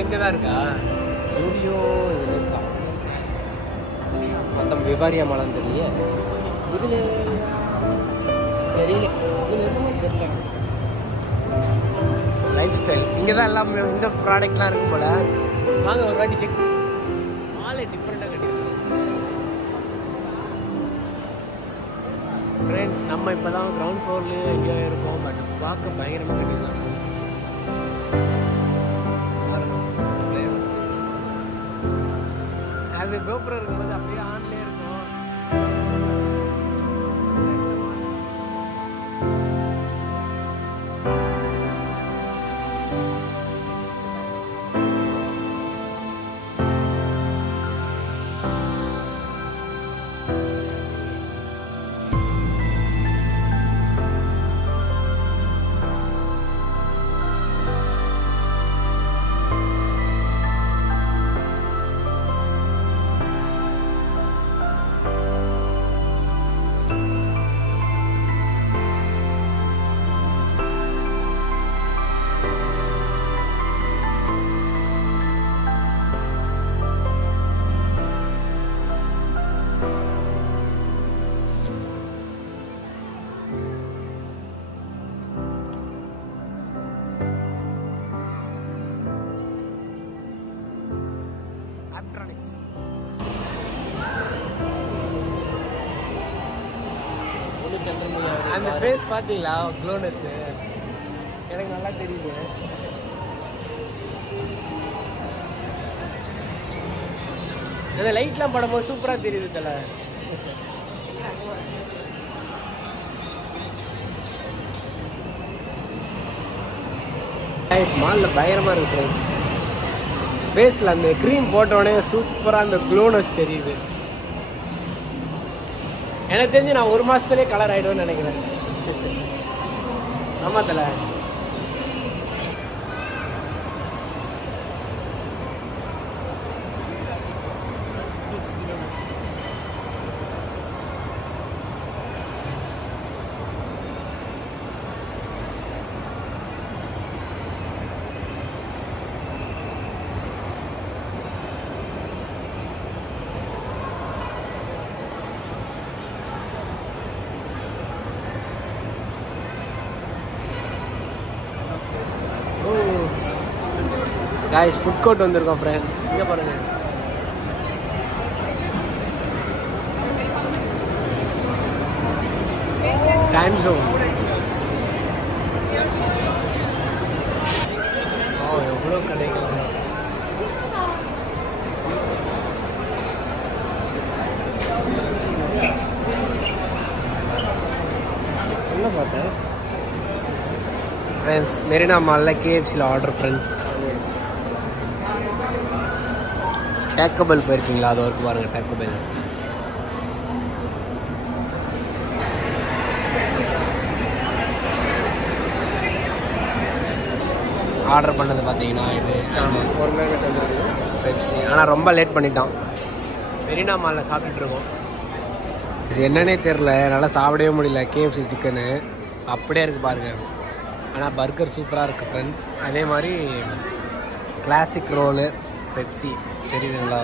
எங்கே தான் இருக்கா? ஸ்டூடியோ இதில் இருக்கா? மொத்தம் விவாரியா மலம் தெரியல. இதில் தெரியல. இதில் என்னமோ தெரியல. லைஃப் ஸ்டைல் இங்கே தான் எல்லாம் இந்த ப்ராடக்ட்லாம் இருக்கும் போல. வாங்க ஒரு வாட்டி செக். மாலை டிஃப்ரெண்ட்டாக கட்டியிருக்கோம் ஃப்ரெண்ட்ஸ். நம்ம இப்போ தான் கிரவுண்ட் ஃப்ளோர்லேயே எங்கேயோ இருக்கோம். பட் பார்க்க பயங்கரமாக கட்டியிருக்காங்க. அது கோபுரம் இருக்கும்போது அப்படியே ஆன்லேயே இருக்கும். அந்த ஃபேஸ் பார்த்தீங்களா? க்ளோனஸ் எனக்கு நல்லா தெரியுது. அந்த லைட்லாம் படும்போது சூப்பராக தெரியுது தலை. மாலில் பயங்கரமாக இருக்கு ஃப்ரெண்ட்ஸ். ஃபேஸில் அந்த க்ரீம் போட்டோடனே சூப்பராக அந்த க்ளோனஸ் தெரியுது. எனக்கு தெரிஞ்சு நான் ஒரு மாதத்துலேயே கலர் ஆகிடுவேன்னு நினைக்கிறேன். ஆமாம் தலை. गाइस फूड कोर्ट வந்திருக்கோம் फ्रेंड्स. இங்க பாருங்க. Time zone. எவ்வளோ கடைகள். என்ன பார்த்தேன் फ्रेंड्स? மெரினா மால்ல KFCல ஆர்டர் फ्रेंड्स. டேக்கோபெல் போயிருக்கீங்களா? அது வரைக்கும் பாருங்கள். டேக்கோபெல் ஆர்டர் பண்ணது பார்த்தீங்கன்னா இது பெப்சி. ஆனால் ரொம்ப லேட் பண்ணிட்டான். மெரினா மாலில் சாப்பிட்டுட்ருக்கோம். இது என்னன்னே தெரில, என்னால் சாப்பிடவே முடியல. KFC சிக்கனு அப்படியே இருக்குது பாருங்கள். ஆனால் பர்கர் சூப்பராக இருக்குது ஃப்ரெண்ட்ஸ். அதே மாதிரி கிளாசிக் ரோலு பெப்சி தெரியுதுங்களா?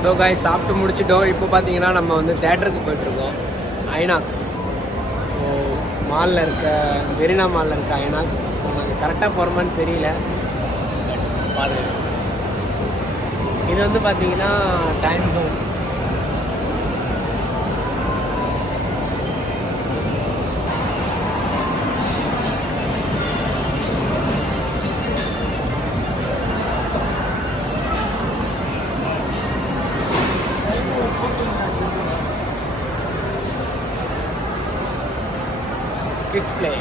ஸோ காய்ஸ் சாப்பிட்டு முடிச்சிட்டோம். இப்போ பார்த்தீங்கன்னா நம்ம வந்து தேட்டருக்கு போயிட்டுருக்கோம். ஐநாக்ஸ். ஸோ மாலில் இருக்க மெரினா மாலில் இருக்க ஐநாக்ஸ். ஸோ நாங்கள் கரெக்டாக போகிறோமான்னு தெரியல. பாருங்கள், இது வந்து பார்த்தீங்கன்னா டைம் ஜோன். Kids play.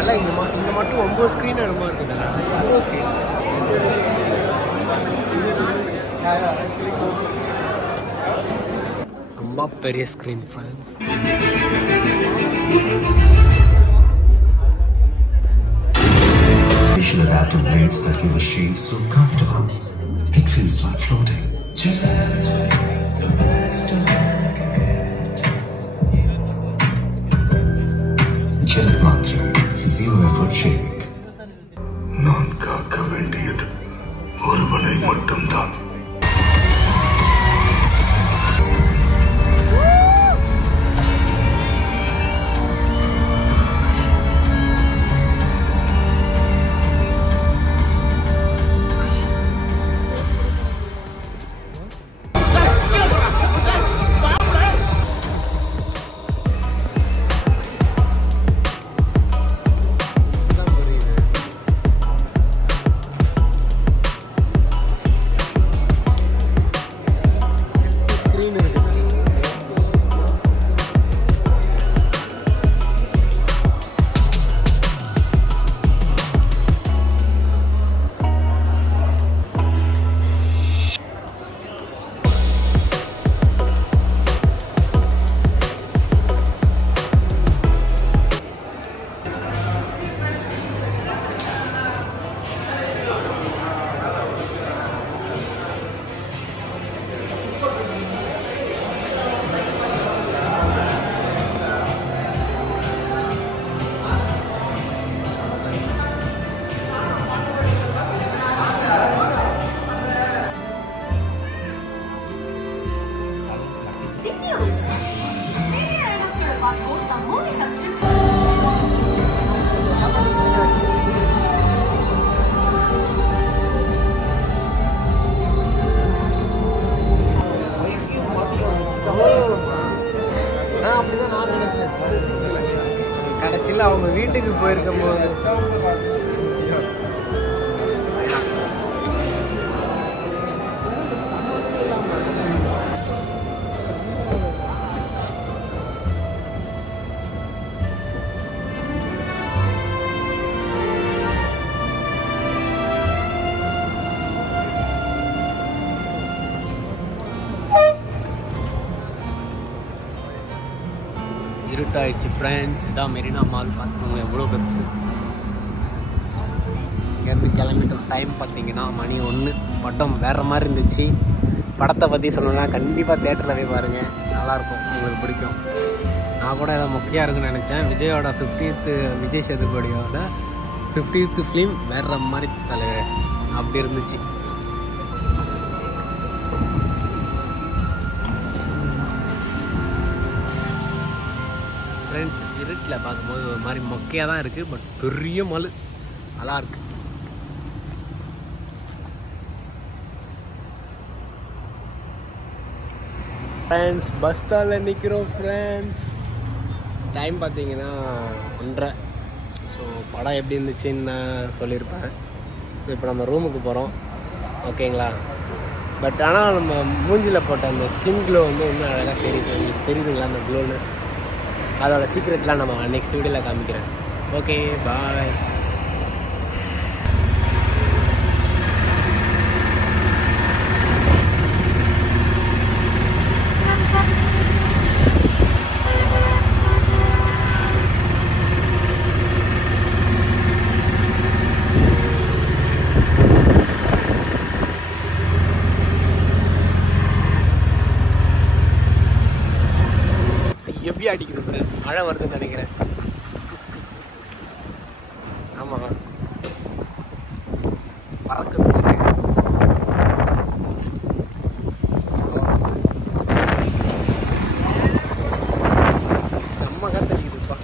அல்ல இங்க மட்டும் 9 ஸ்க்ரீன் ரொம்ப இருக்குதுல்ல. 9 ஸ்க்ரீன். ரொம்ப பெரிய screen friends. special adaptive blades that give a shave so comfortable. It feels like floating. Gillette Matra, zero effort shaving. நான் காக்க வேண்டியது ஒருவனை மட்டும்தான். கடைசியில் அவங்க வீட்டுக்கு போயிருக்கும் போது இருட்டாயிடுச்சு ஃப்ரெண்ட்ஸ். இதான் மெரினா மால், பார்த்துக்கோங்க எவ்வளோ பெருசு. இங்கேருந்து கிளம்பிட்டு டைம் பார்த்தீங்கன்னா மணி 1 படம் வேறு மாதிரி இருந்துச்சு. படத்தை பற்றி சொல்லணும்னா கண்டிப்பாக தேட்டரில் போய் பாருங்கள், நல்லாயிருக்கும், உங்களுக்கு பிடிக்கும். நான் கூட ஏதோ மொக்கையாக இருக்குன்னு நினச்சேன். விஜயோட 50th விஜய் சேதுபதியோட 50th ஃபிலிம் வேறு மாதிரி அப்படி இருந்துச்சு. ஃப்ரெண்ட்ஸ் இருட்டில் பார்க்கும்போது ஒரு மாதிரி மொக்கையாக தான் இருக்குது, பட் பெரிய மலை நல்லா இருக்கு. ஃப்ரெண்ட்ஸ் பஸ் ஸ்டாண்டில் நிற்கிறோம் ஃப்ரெண்ட்ஸ். டைம் பார்த்தீங்கன்னா 1:30. ஸோ படம் எப்படி இருந்துச்சுன்னு நான் சொல்லியிருப்பேன். ஸோ இப்போ நம்ம ரூமுக்கு போகிறோம், ஓகேங்களா? பட் ஆனால் நம்ம மூஞ்சியில் போட்ட அந்த ஸ்கின் க்ளோ வந்து இன்னும் அழகாக தெரியுது. உங்களுக்கு தெரியுதுங்களா அந்த க்ளோனஸ்? அதோட சீக்ரெட்லாம் நம்ம நெக்ஸ்ட் வீடியோவில் காமிக்கிறேன். Okay bye. எப்படி அடிக்குது ஃப்ரெண்ட்ஸ், மழை வருதுன்னு நினைக்கிறேன். ஆமாம் பறக்குது. செம்ம காத்து அடிக்குதுப்பா.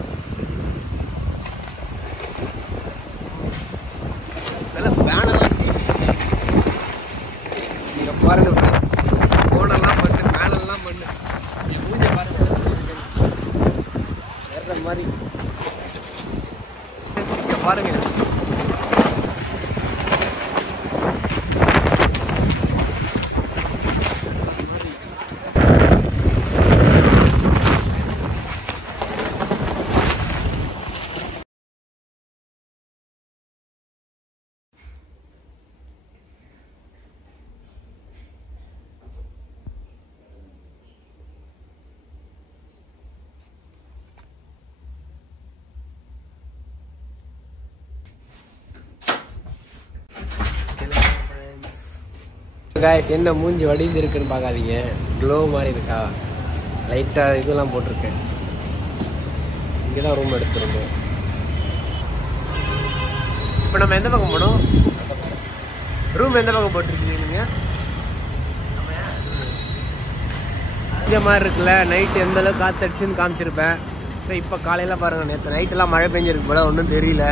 நல்லா பேனெல்லாம் வீசி இங்கே பாருங்க ஃப்ரெண்ட்ஸ். ஃபோனெல்லாம் பண்ணு, மேலெல்லாம் பண்ணு, என் மூஞ்சை பாருங்க வேற மாதிரி. இங்கே பாருங்க காய்ஸ் என்ன மூஞ்சி வடிஞ்சிருக்குன்னு பார்க்காதீங்க, க்ளோ மாதிரி இருக்கா, லைட்டாக இதெல்லாம் போட்டிருக்கேன். இங்கே தான் ரூம் எடுத்துருந்தோம். இப்போ நம்ம எந்த பக்கம் போனோம்? ரூம் எந்த பக்கம் போட்டிருக்கீங்க நீங்கள்? இந்த மாதிரி இருக்குல்ல, நைட்டு எந்தளவுக்கு காற்றடிச்சுன்னு காமிச்சிருப்பேன். ஸோ இப்போ காலையில் பாருங்கள், நேற்று நைட்டெல்லாம் மழை பெஞ்சிருக்கு போல, ஒன்றும் தெரியல.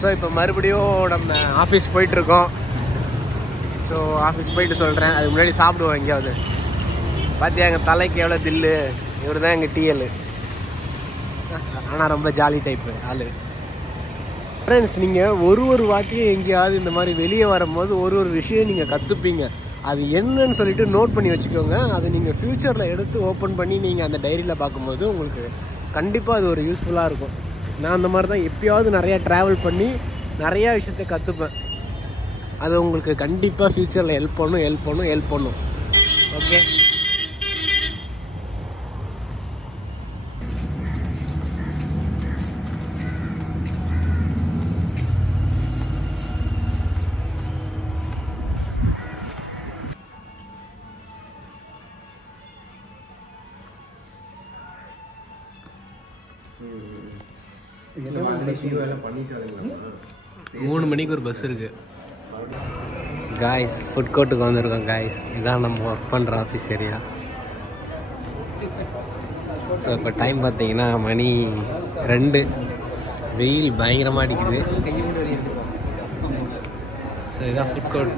ஸோ இப்போ மறுபடியும் நம்ம ஆஃபீஸ் போயிட்டுருக்கோம். ஸோ ஆஃபீஸ் போயிட்டு சொல்கிறேன், அதுக்கு முன்னாடி சாப்பிடுவோம் எங்கேயாவது. பார்த்தியா எங்கள் தலைக்கு எவ்வளோ தில்லு, இவர் தான் எங்கள் டிஎல். ஆனால் ரொம்ப ஜாலி டைப்பு ஆள். ஃப்ரெண்ட்ஸ், நீங்கள் ஒரு வாட்டியும் எங்கேயாவது இந்த மாதிரி வெளியே வரும்போது ஒரு விஷயம் நீங்கள் கற்றுப்பீங்க. அது என்னன்னு சொல்லிட்டு நோட் பண்ணி வச்சுக்கோங்க. அது நீங்கள் ஃப்யூச்சரில் எடுத்து ஓப்பன் பண்ணி நீங்கள் அந்த டைரியில் பார்க்கும்போது உங்களுக்கு கண்டிப்பாக அது ஒரு யூஸ்ஃபுல்லாக இருக்கும். நான் அந்த மாதிரி தான் எப்பயாவது நிறையா ட்ராவல் பண்ணி நிறையா விஷயத்தை கற்றுப்பேன். அது உங்களுக்கு கண்டிப்பாக ஃப்யூச்சரில் ஹெல்ப் பண்ணும். ஓகே, மூணு மணிக்கு ஒரு பஸ் இருக்குது. காய்ஸ், ஃபுட் கோர்ட்டுக்கு வந்திருக்கோம் காய்ஸ். இதான் நம்ம ஒர்க் பண்ணுற ஆஃபீஸ் ஏரியா. ஸோ இப்போ டைம் பார்த்தீங்கன்னா மணி 2. வெயில் பயங்கரமாக அடிக்குது. ஸோ இதான் food court.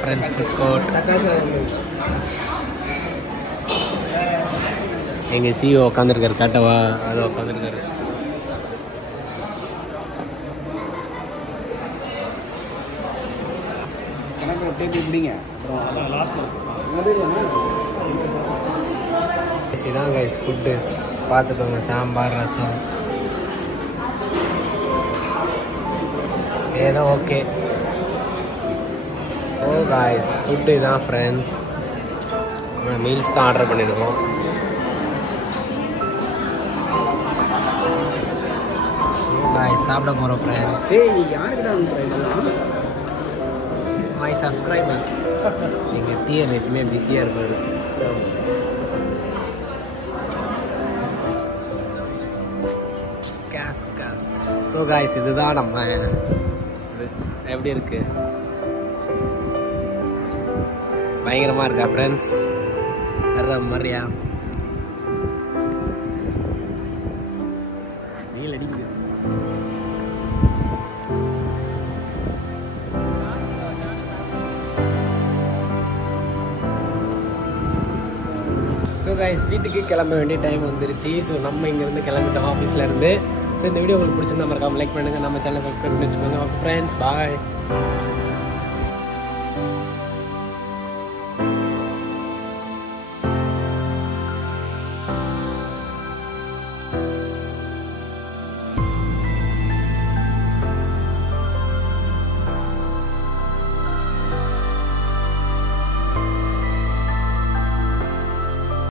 Friends, food court. எங்கள் சிஓ உட்காந்துருக்காரு, காட்டவா? அது உட்காந்துருக்காரு. இதான் கைஸ் ஃபுட்டு, பார்த்துக்கோங்க. சாம்பார், ரசம் ஏதோ ஓகே. ஓ காய்ஸ், ஃபுட்டு இதான் ஃப்ரெண்ட்ஸ். நம்ம மீல்ஸ் தான் ஆர்டர் பண்ணியிருக்கோம். ஸோ காய்ஸ், சாப்பிட போகிறோம் ஃப்ரெண்ட்ஸ். My subscribers. எங்கள் டிஎல் எப்பவுமே பிஸியாக இருப்பார். ஸோ காய்ஸ், இதுதான் நம்ம எப்படி இருக்கு, பயங்கரமாக இருக்கா ஃப்ரெண்ட்ஸ்? வர்ற மாதிரியா? வெயில் அடிக்குது. ஸோ கைஸ், வீட்டுக்கு கிளம்ப வேண்டிய டைம் வந்துருச்சு. ஸோ நம்ம இங்கேருந்து கிளம்பிட்டோம் ஆஃபீஸில் இருந்து. ஸோ இந்த வீடியோ உங்களுக்கு பிடிச்சிருந்தா மறக்காம லைக் பண்ணுங்கள், நம்ம சேனலை சப்ஸ்கிரைப் பண்ணி வச்சுக்கோங்க. ஓகே ஃப்ரெண்ட்ஸ், பாய்.